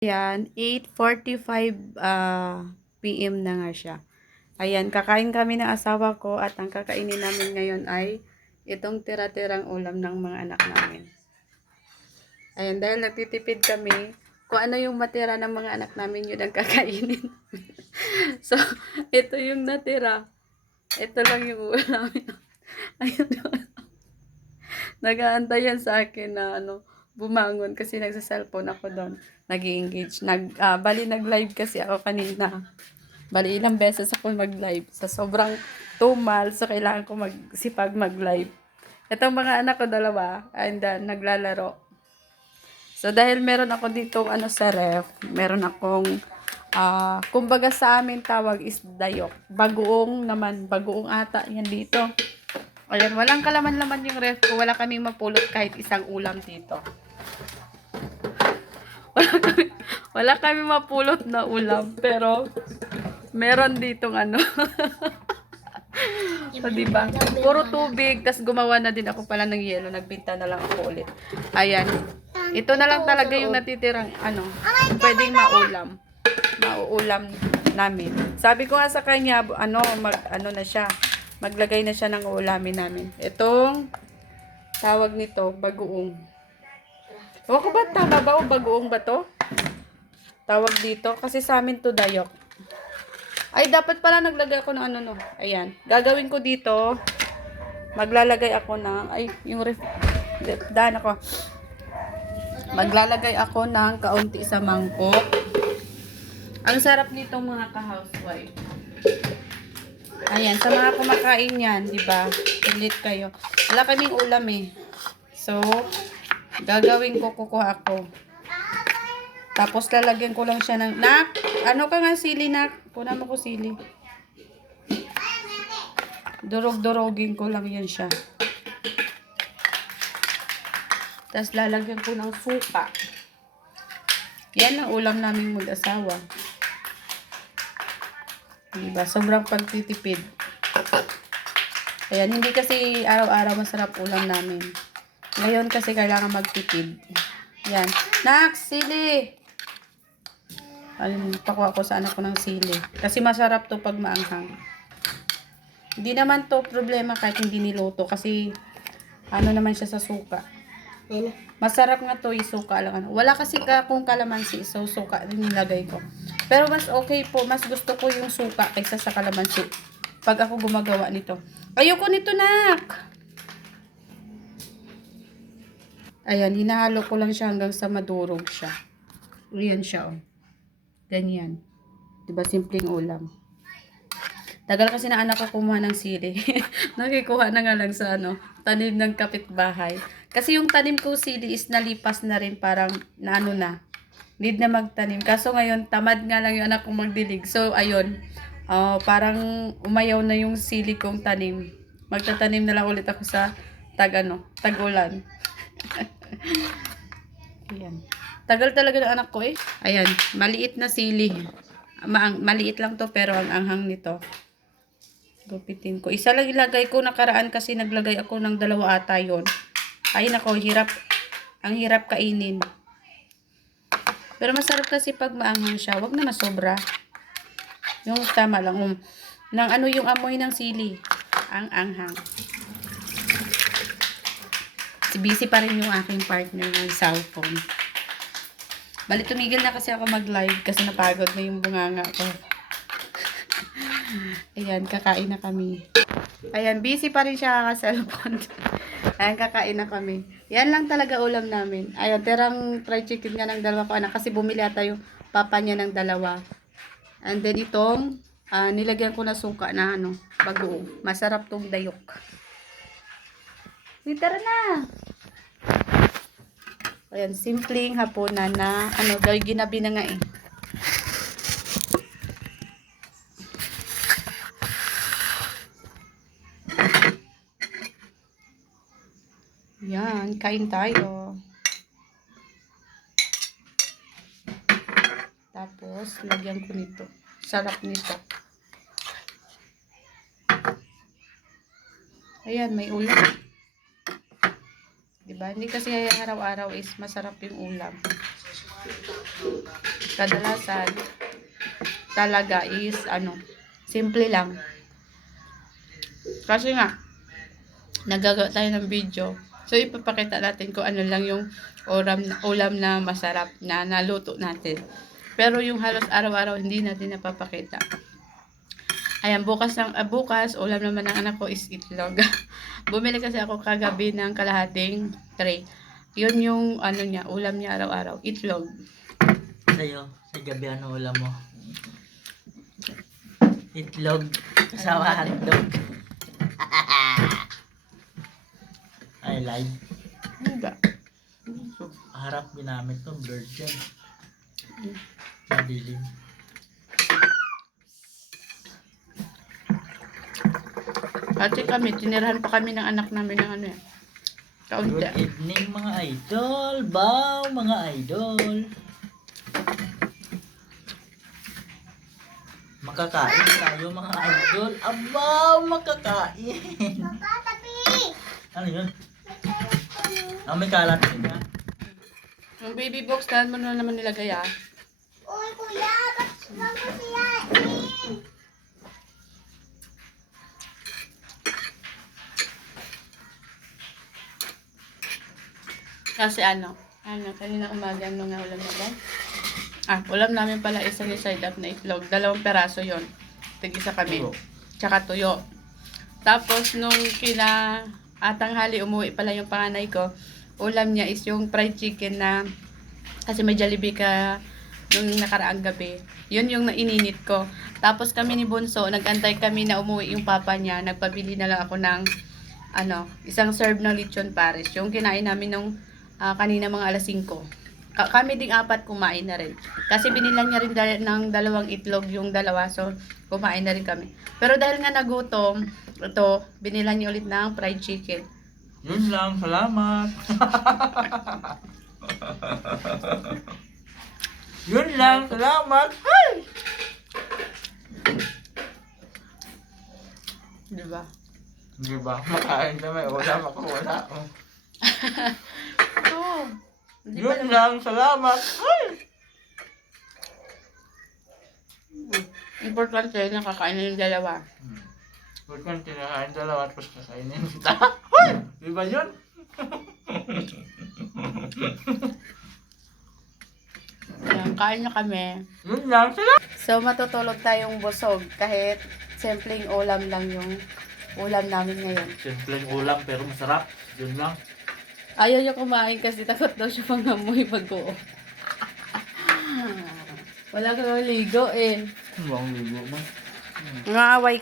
Ayan, 8:45 PM na nga siya. Ayan, kakain kami ng asawa ko at ang kakainin namin ngayon ay itong tira-tirang ulam ng mga anak namin. Ayan, dahil nagtitipid kami, kung ano yung matira ng mga anak namin yun ang kakainin. So, ito yung natira. Ito lang yung ulam. Ayun, nag-aantay yan sa akin na bumangon kasi nagsa-cellphone ako doon. Nag-engage. Bali nag-live kasi ako kanina. Bali ilang beses ako mag-live. Sa sobrang tumal, so kailangan ko magsipag mag-live. Itong mga anak ko dalawa, and naglalaro. So dahil meron ako dito sa ref, meron akong kumbaga sa amin tawag is dayok. Bagoong naman, bagoong ata yan dito. Ayan, walang kalaman-laman yung ref ko. Wala kaming mapulot kahit isang ulam dito. Wala kami mapulot na ulam. Pero, meron ditong so, diba? Puro tubig. Tas gumawa na din ako pala ng yelo. Nagbinta na lang ako ulit. Ayan. Ito na lang talaga yung natitirang pwedeng maulam. Mauulam namin. Sabi ko nga sa kanya, na siya. Maglagay na siya ng ulamin namin. Itong tawag nito, bagoong. Ewan ko ba tama ba o bagoong ba to? Tawag dito. Kasi sa amin to dayok. Ay, dapat pala naglagay ako ng no. Ayan. Gagawin ko dito. Maglalagay ako ng, yung daan ako. Maglalagay ako ng kaunti sa mangkok. Ang sarap nito mga ka-housewife. Ayan, sa mga kumakain yan, di ba? Pilit kayo. Wala kaming ulam eh. So, gagawin ko, kukuha ako. Tapos lalagyan ko lang siya ng, ano ka nga sili, nak? Puna mo ko sili. Durog-durogin ko lang yan siya. Tapos lalagyan ko ng suka. Yan ang ulam namin mag-asawa. Diba? Sobrang pagtitipid. Ayan, hindi kasi araw-araw masarap ulam namin. Ngayon kasi kailangan magtipid. Yan. Nax, sili! Pakuha ko sa anak ko ng sili. Kasi masarap to pag maanghang. Hindi naman to problema kahit hindi niluto. Kasi naman siya sa suka. Masarap nga to, isuka lang. Wala kasi kung kalamansi, so suka rin nilagay ko. Pero mas okay po, mas gusto ko yung suka kaysa sa kalamansi. Pag ako gumagawa nito. Ayoko nito, nak! Ayan, hinahalo ko lang siya hanggang sa madurog siya. Ayan siya, oh. Ganyan. Diba, simpleng ulam. Tagal kasi na anak ko kumuha ng sili. Nakikuha na nga lang sa tanim ng kapitbahay. Kasi yung tanim ko sili is nalipas na rin, parang na. Need na magtanim. Kaso ngayon, tamad nga lang yung anak kong magdilig. So, ayun. Parang umayaw na yung sili kong tanim. Magtatanim na lang ulit ako sa tag-ulan. Ayan. Tagal talaga ng anak ko eh. Ayan, maliit na sili. Maliit lang to pero ang anghang nito. Gupitin ko. Isa lang ilagay ko nakaraan kasi naglagay ako ng 2 ata yun. Ay nako, hirap. Ang hirap kainin. Pero masarap kasi pag maanghang siya. Wag na masobra. Yung tama lang. Yung amoy ng sili. Ang anghang. Busy pa rin yung aking partner ng cellphone. Bali, tumigil na kasi ako mag-live kasi napagod na yung bunganga ko. Ayan, kakain na kami. Ayan, busy pa rin siya kaka-cellphone. Ayan, kakain na kami. Yan lang talaga ulam namin. Ayan, terang fried chicken nga ng 2 ko anak kasi bumili ata yung papa niya ng 2. And then itong nilagyan ko na suka na bagoong. Masarap tong dayok. Tara na! Ayan, simpleng hapunan na dahil ginabi na nga eh. Yan, kain tayo. Tapos, lagyan ko nito. Sarap nito. Ayan, may ulam. Diba? Hindi kasi araw-araw is masarap yung ulam. kadalasan talaga is simple lang. Kasi nga, nagagawa tayo ng video. So, ipapakita natin kung ano lang yung ulam na masarap na naluto natin. Pero yung halos araw-araw, hindi natin napapakita. Ayan, bukas, ulam naman ng anak ko is itlog. Bumili kasi ako kagabi ng kalahating tray. Yun yung ulam niya araw-araw, itlog. Sa'yo, sa gabi ano ulam mo? Itlog, kasama hotdog. I like. Hindi. Harap ginamit to, blurred yan. Madilim. Kasi kami, tinirahan pa kami ng anak namin ng kaunti. Good evening mga idol. Bow mga idol. Makakain tayo mga idol. Abaw, makakain. Papa, tapi. Ano yun? May kalat din ha? Yung baby box, saan mo na naman nilagay Uy, kuya, ba't wag mo siyain? Kasi kanina umaga nga ulam namin. Ulam namin pala isang side up na itlog. 2 peraso yon. Tig-isa kami. Tuyo. Tsaka tuyo. Tapos nung tanghali umuwi pala yung panganay ko, ulam niya is yung fried chicken na kasi may Jollibee ka nung nakaraang gabi. Yun yung naininit ko. Tapos kami ni Bunso, nagantay kami na umuwi yung papa niya. Nagpabili na lang ako ng isang serve ng lechon pares. Yung kinain namin nung kanina mga alas 5. Kami ding 4 kumain na rin. Kasi binilang niya rin ng 2 itlog yung 2. So, kumain na rin kami. Pero dahil nga nagutom, binilang niya ulit ng fried chicken. Yun lang, salamat. Yun lang, salamat. Ay! Diba? Di ba? Makain na may ulam ako, wala. Oo. Yun lang, salamat. Ay! Importante, nakakain na yung 2. Huwag kang tinakain 2 tapos kakainin kita. Ay! Di ba yun? Ayan, kain na kami. Yun lang, salamat. So, matutulog tayong busog kahit simpleng ulam lang yung ulam namin ngayon. Simpleng ulam pero masarap. Yun lang. Ayaw niya kumain kasi takot daw siya mangamoy pag-uo. Wala ka ligo eh. Ano ang ligo mo? Ngaaway ka.